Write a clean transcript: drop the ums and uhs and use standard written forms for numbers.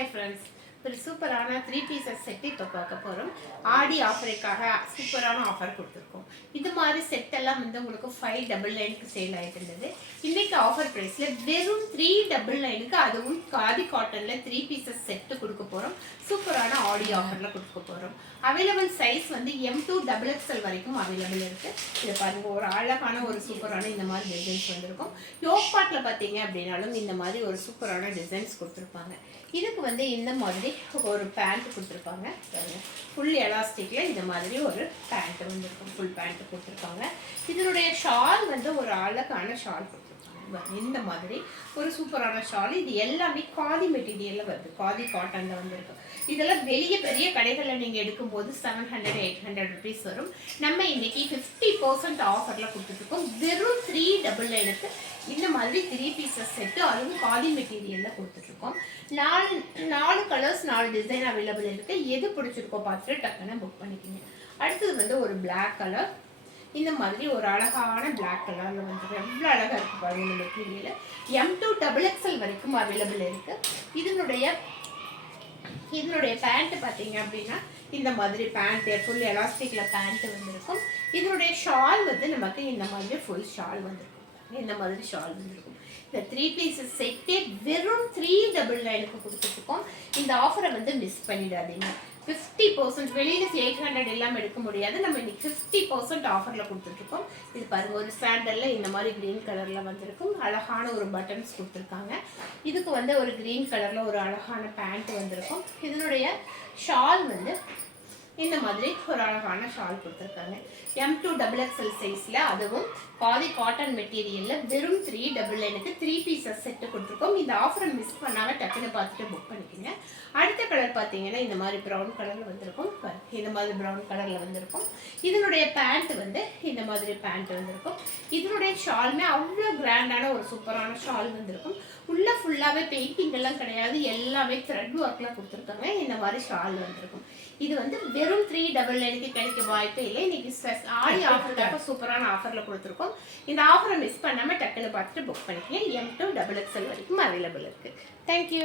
Hi friends, ஒரு சூப்பரான 3 pieces set இப்போ பார்க்க போகிறோம். ஆடி ஆஃபருக்காக சூப்பரான ஆஃபர் கொடுத்துருக்கோம். இது மாதிரி செட் எல்லாம் வந்து உங்களுக்கு 599க்கு சேல் ஆகிட்டு இருந்தது. இன்னைக்கு ஆஃபர் ப்ரைஸில் வெறும் 399க்கு அதுவும் காதி காட்டனில் 3 பீசஸ் செட்டு கொடுக்க போகிறோம். சூப்பரான ஆடி ஆஃபரில் கொடுக்க போகிறோம். அவைலபிள் சைஸ் வந்து M2 XXL வரைக்கும் அவைலபிள் இருக்குது. இதை பாருங்கள், ஒரு அழகான ஒரு சூப்பரான இந்த மாதிரி டிசைன்ஸ் வந்திருக்கும். யோக் பாட்டில் பார்த்தீங்க அப்படின்னாலும் இந்த மாதிரி ஒரு சூப்பரான டிசைன்ஸ் கொடுத்துருப்பாங்க. இதுக்கு வந்து இந்த மாதிரி ஒரு பேண்ட் கொடுத்துருப்பாங்க. ஃபுல் எலாஸ்டிக்ல இந்த மாதிரி ஒரு பேண்ட் வந்துருக்கும். ஃபுல் பேண்ட் கொடுத்துருப்பாங்க. இதனுடைய ஷால் வந்து ஒரு அழகான ஷால் கொடுத்துருப்பாங்க. இந்த மாதிரி ஒரு சூப்பரான ஷால். இது எல்லாமே காதி மெட்டீரியல்ல வருது. காதி காட்டன்ல வந்துருக்கு. இதெல்லாம் வெளியே பெரிய கடைகளில் நீங்கள் எடுக்கும்போது 700-800 ருபீஸ் வரும். நம்ம இன்னைக்கு 50% ஆஃபரில் கொடுத்துட்ருக்கோம். வெறும் 399க்கு இந்த மாதிரி 3 பீசஸ் செட்டு, அதுவும் காதி மெட்டீரியலில் கொடுத்துட்ருக்கோம். 4 கலர்ஸ் 4 டிசைன் அவைலபிள் இருக்குது. எது பிடிச்சிருக்கோ பார்த்துட்டு டக்குன்னு புக் பண்ணிக்கிங்க. அடுத்தது வந்து ஒரு பிளாக் கலர். இந்த மாதிரி ஒரு அழகான பிளாக் கலரில் வந்து எவ்வளோ அழகாக இருக்குது பாருங்க. இந்த மெட்டீரியல் M2 XXL வரைக்கும் அவைலபிள் இருக்குது. இதனுடைய பேண்ட் பார்த்தீங்க அப்படின்னா இந்த மாதிரி பேண்ட்டு ஃபுல் எலாஸ்டிக்கில் பேண்ட்டு வந்துருக்கும். இதனுடைய ஷால் வந்து நமக்கு இந்த மாதிரி ஃபுல் ஷால் வந்துருக்கும். இந்த மாதிரி ஷால் வந்துருக்கும். இந்த 3 பீசஸ் செட்டே வெறும் 399க்கு கொடுத்துருக்கோம். இந்த ஆஃபரை வந்து மிஸ் பண்ணிடாதீங்க. 50% வெளியில் 800 எல்லாம் எடுக்க முடியாது. நம்ம இன்னைக்கு 50% ஆஃபரில் கொடுத்துட்ருக்கோம். இது பாருங்க, ஒரு சாண்டலில் இந்த மாதிரி க்ரீன் கலரில் வந்திருக்கும். அழகான ஒரு பட்டன்ஸ் கொடுத்துருக்காங்க. இதுக்கு வந்து ஒரு க்ரீன் கலரில் ஒரு அழகான பேண்ட் வந்திருக்கும். இதனுடைய ஷால் வந்து இந்த மாதிரி ஒரு அழகான ஷால் கொடுத்துருக்காங்க. M2 XXL சைஸில், அதுவும் பாதி காட்டன் மெட்டீரியலில் வெறும் 399க்கு 3 பீசஸ் செட்டு கொடுத்துருக்கோம். இந்த ஆஃபரை மிஸ் பண்ணாமல் டக்குன்னு பார்த்துட்டு புக் பண்ணிக்கோங்க. அடுத்த கலர் பார்த்தீங்கன்னா இந்த மாதிரி ப்ரௌன் கலரில் வந்திருக்கும். இந்த மாதிரி ப்ரௌன் கலரில் வந்திருக்கும். இதனுடைய பேண்ட் வந்து இந்த மாதிரி பேண்ட் வந்திருக்கும். இதனுடைய ஷாலுமே அவ்வளோ கிராண்டான ஒரு சூப்பரான ஷால் வந்திருக்கும். உள்ளே ஃபுல்லாகவே பெயிண்டிங் எல்லாம் கிடையாது, எல்லாமே த்ரெட் ஒர்க்கில் கொடுத்துருக்காங்க. இந்த மாதிரி ஷால் வந்திருக்கும். இது வந்து வெறும் 399க்கு கிடைக்க வாய்ப்பே இல்லை. இன்னைக்கு ஆடி ஆஃபருக்காக சூப்பரான ஆஃபரில் கொடுத்துருக்கோம். இந்த ஆஃபரை மிஸ் பண்ணாமல் டக்குன்னு பார்த்துட்டு புக் பண்ணிக்கலாம். M2 XXL வரைக்கும் அவைலபிள் இருக்குது. தேங்க்யூ.